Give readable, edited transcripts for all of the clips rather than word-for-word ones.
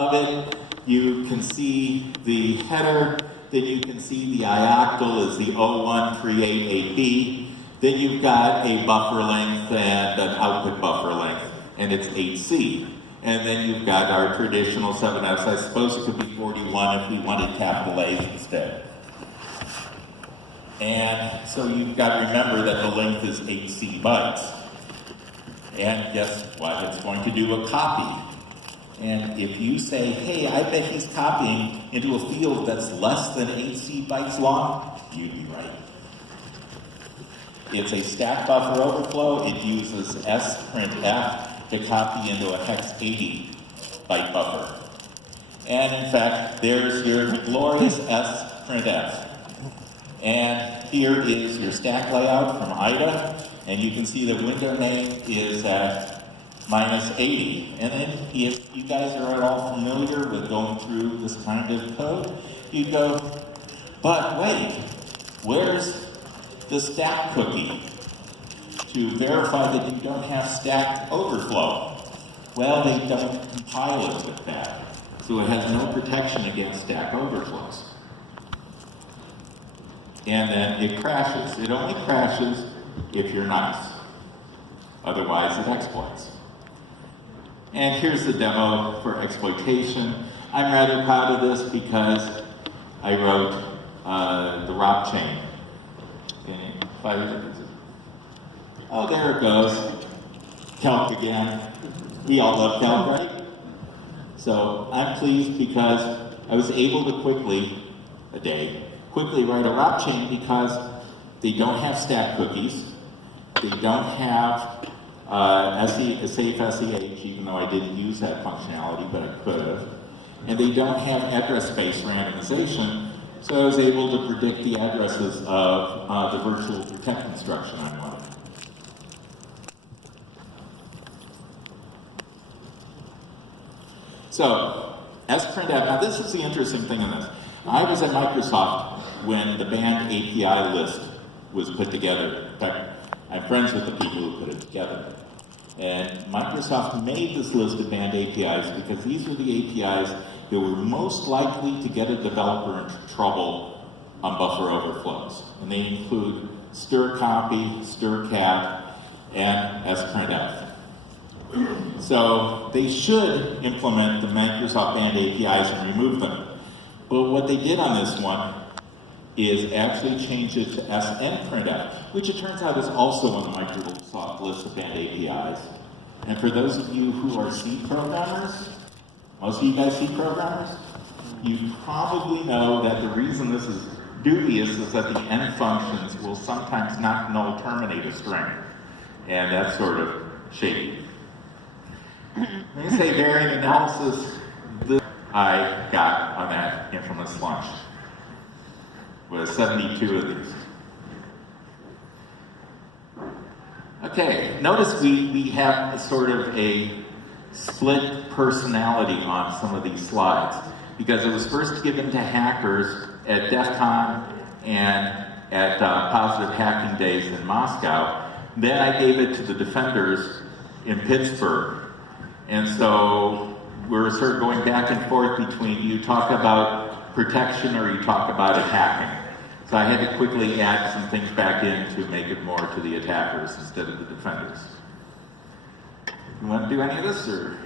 of it. You can see the header, then you can see the ioctal is the 0138AB. Then you've got a buffer length and an output buffer length, and it's 8C. And then you've got our traditional 7Fs. I suppose it could be 41 if we wanted capital A's instead. And so you've got to remember that the length is 8C bytes. And guess what? It's going to do a copy. And if you say, hey, I bet he's copying into a field that's less than 8C bytes long, you'd be right. It's a stack buffer overflow. It uses sprintf to copy into a hex 80 byte buffer. And in fact, there's your glorious sprintf. And here is your stack layout from IDA. And you can see the window name is at -80. And then if you guys are at all familiar with going through this kind of code, you go, but wait, where's the stack cookie to verify that you don't have stack overflow? Well, they don't compile it with that. So it has no protection against stack overflows. And then it crashes. It only crashes if you're nice. Otherwise, it exploits. And here's the demo for exploitation. I'm rather proud of this because I wrote the ROP chain. Oh, there it goes. Calc again. We all love calc, right? So I'm pleased because I was able to quickly write a ROP chain because they don't have stack cookies. They don't have safe SEH, even though I didn't use that functionality, but I could have. And they don't have address space randomization, so I was able to predict the addresses of the virtual protect instruction I wanted. So, sprintf, now this is the interesting thing in this. I was at Microsoft when the banned API list was put together. In fact, I'm friends with the people who put it together. And Microsoft made this list of banned APIs because these were the APIs that were most likely to get a developer into trouble on buffer overflows. And they include strcpy, strcat, and sprintf. So they should implement the Microsoft banned APIs and remove them. But what they did on this one is actually change it to snprintf, which it turns out is also on the Microsoft list of banned APIs. And for those of you who are C programmers, most of you guys C programmers, you probably know that the reason this is dubious is that the end functions will sometimes not null terminate a string. And that's sort of shady. When you say variant analysis, this I got on that infamous lunch was 72 of these. Okay, notice we have sort of a split personality on some of these slides because it was first given to hackers at DEF CON and at Positive Hacking Days in Moscow. Then I gave it to the defenders in Pittsburgh. And so we're sort of going back and forth between you talk about protection or you talk about attacking. So I had to quickly add some things back in to make it more to the attackers instead of the defenders. You want to do any of this, or?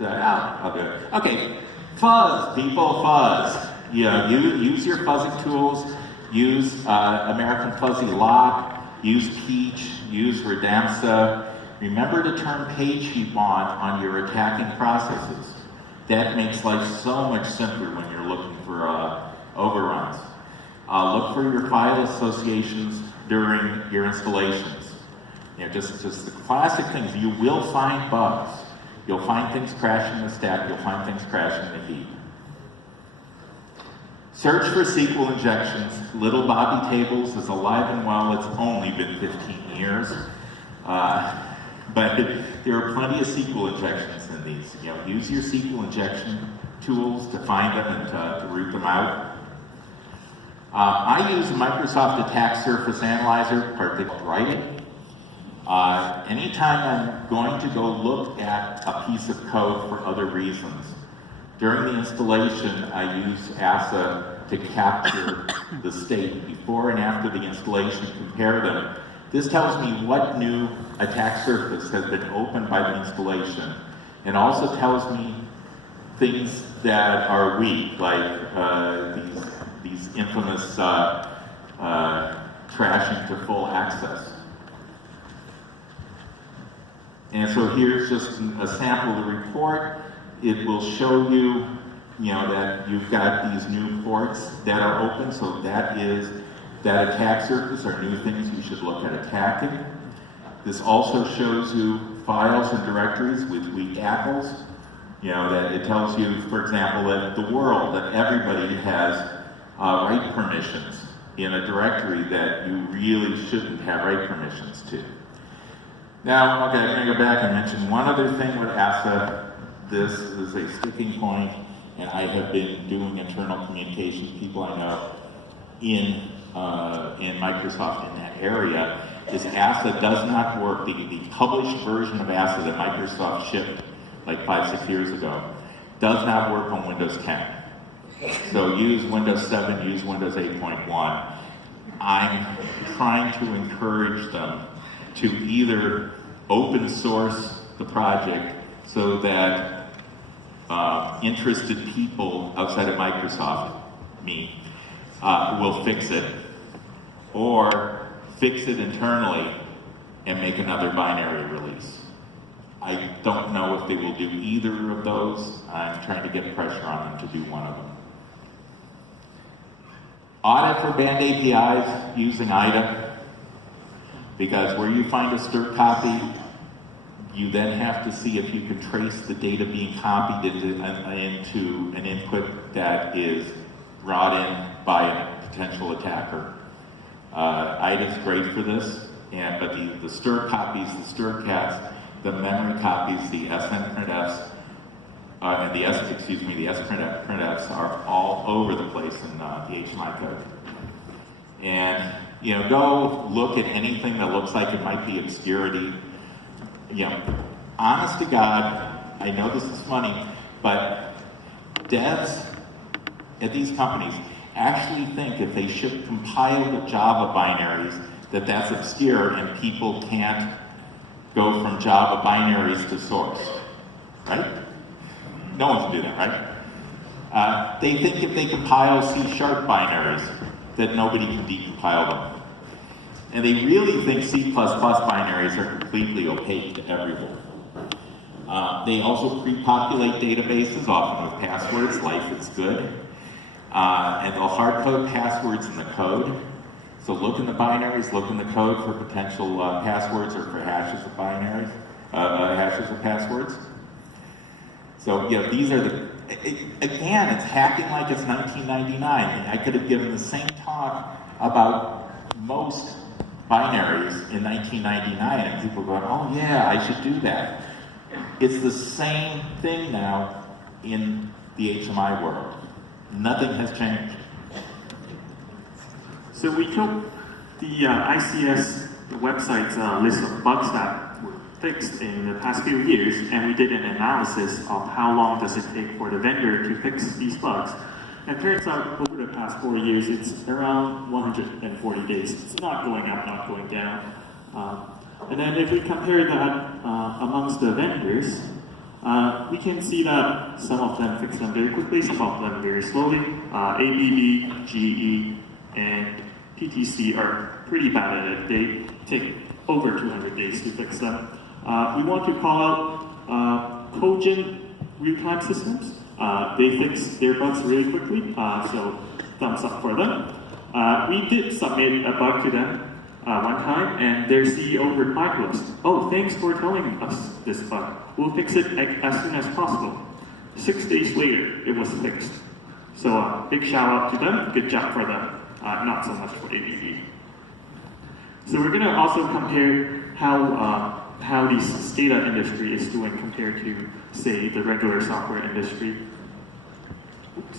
I'll do it. Okay, fuzz, people, fuzz. Yeah, use your fuzzing tools. Use American Fuzzy Lock. Use Peach. Use Redamsa. Remember to turn page heap on your attacking processes. That makes life so much simpler when you're looking for overruns. Look for your file associations during your installations. You know, just the classic things. You will find bugs. You'll find things crashing in the stack. You'll find things crashing in the heap. Search for SQL injections. Little Bobby Tables is alive and well. It's only been 15 years. But there are plenty of SQL injections in these. You know, use your SQL injection tools to find them and to root them out. I use a Microsoft Attack Surface Analyzer, PARTE writing. Anytime I'm going to go look at a piece of code for other reasons, during the installation, I use ASA to capture the state before and after the installation, compare them. This tells me what new attack surface has been opened by the installation, and also tells me things that are weak, like these infamous trashing to full access. And so here's just a sample of the report. It will show you, that you've got these new ports that are open, so that attack surface are new things you should look at attacking. This also shows you files and directories with weak apples. That it tells you, for example, that that everybody has write permissions in a directory that you really shouldn't have write permissions to. Now, okay, I'm going to go back and mention one other thing with ASA. This is a sticking point, and I have been doing internal communication, people I know in Microsoft in that area, is ASA does not work. The published version of ASA that Microsoft shipped like 5-6 years ago does not work on Windows 10. So use Windows 7, use Windows 8.1. I'm trying to encourage them to either open source the project so that interested people outside of Microsoft, me, will fix it, or fix it internally and make another binary release. I don't know if they will do either of those. I'm trying to get pressure on them to do one of them. Audit for banned APIs using IDA, because where you find a stir copy, you then have to see if you can trace the data being copied into an input that is brought in by a potential attacker. IDA is great for this, but the stir copies, the stir cats, the memory copies, the SN printfs, and the printfs are all over the place in the HMI code. And go look at anything that looks like it might be obscurity. Honest to God, I know this is funny, but devs at these companies actually think if they ship compiled Java binaries that's obscure and people can't go from Java binaries to source, right? No one can do that, right? They think if they compile C# binaries that nobody can decompile them. And they really think C++ binaries are completely opaque to everyone. They also pre-populate databases, often with passwords. Life is good. And they'll hard-code passwords in the code. So look in the binaries, look in the code for potential passwords or for hashes of binaries, hashes of passwords. So these are again, it's hacking like it's 1999. I could have given the same talk about most binaries in 1999 and people going, oh yeah, I should do that. It's the same thing now in the HMI world. Nothing has changed. So we took the ICS website's list of bugs that were fixed in the past few years, and we did an analysis of how long does it take for the vendor to fix these bugs. And it turns out over the past 4 years, it's around 140 days. It's not going up, not going down. And then if we compare that amongst the vendors, we can see that some of them fix them very quickly, some of them very slowly. ABB, GE, and PTC are pretty bad at it. They take over 200 days to fix them. We want to call out Cogent real-time systems. They fix their bugs really quickly, so thumbs up for them. We did submit a bug to them one time, and their CEO replied to us, oh, thanks for telling us this bug. We'll fix it as soon as possible. 6 days later, it was fixed. So big shout out to them, good job for them, not so much for ABB. So we're gonna also compare how the SCADA industry is doing compared to, say, the regular software industry. Oops.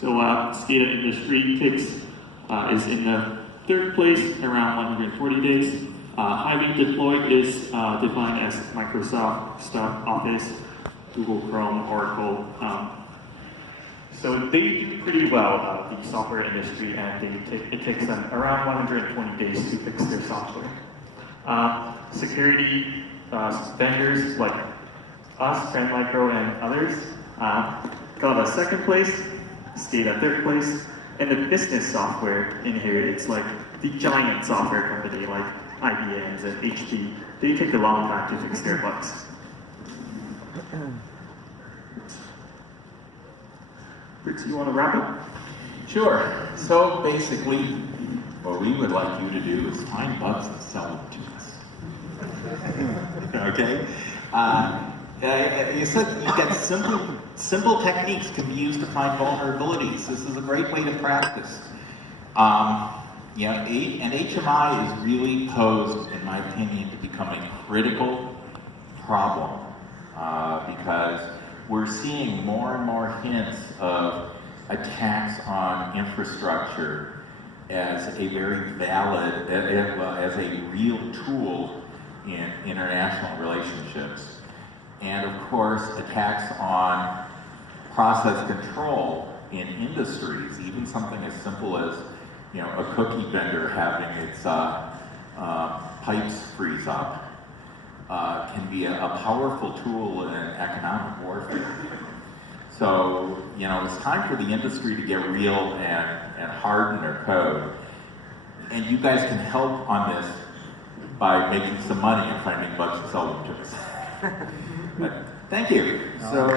So SCADA industry is in the Third place, around 140 days. Highly deployed is defined as Microsoft Stuff, Office, Google Chrome, Oracle. So they do pretty well, the software industry, and it takes them around 120 days to fix their software. Security vendors like us, Trend Micro, and others got a second place, SCADA third place, and the business software in here, it's like the giant software company like IBM's and HP. They take a long time to fix their bugs. Fritz, you want to wrap up? Sure. So basically, what we would like you to do is find bugs and sell them to us. Okay? You said you get simple techniques can be used to find vulnerabilities. This is a great way to practice. An HMI is really posed, in my opinion, to become a critical problem because we're seeing more and more hints of attacks on infrastructure as a very valid, as a real tool in international relationships. And of course, attacks on process control in industries, even something as simple as a cookie vendor having its pipes freeze up, can be a powerful tool in economic warfare. So, it's time for the industry to get real and harden their code. And you guys can help on this by making some money and finding bugs to sell them to us. But thank you. So,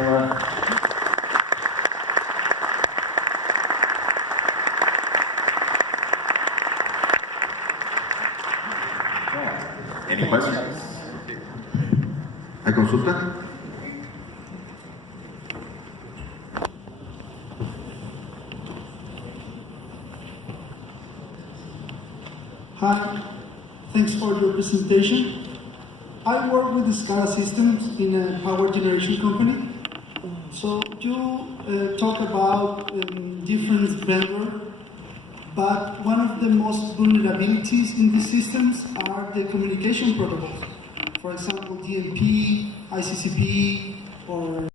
any questions? ¿Hay consulta? Hi, thanks for your presentation. I work with the SCADA systems in a power generation company. So you talk about different vendors, but one of the most vulnerabilities in these systems are the communication protocols. For example, DMP, ICCP, or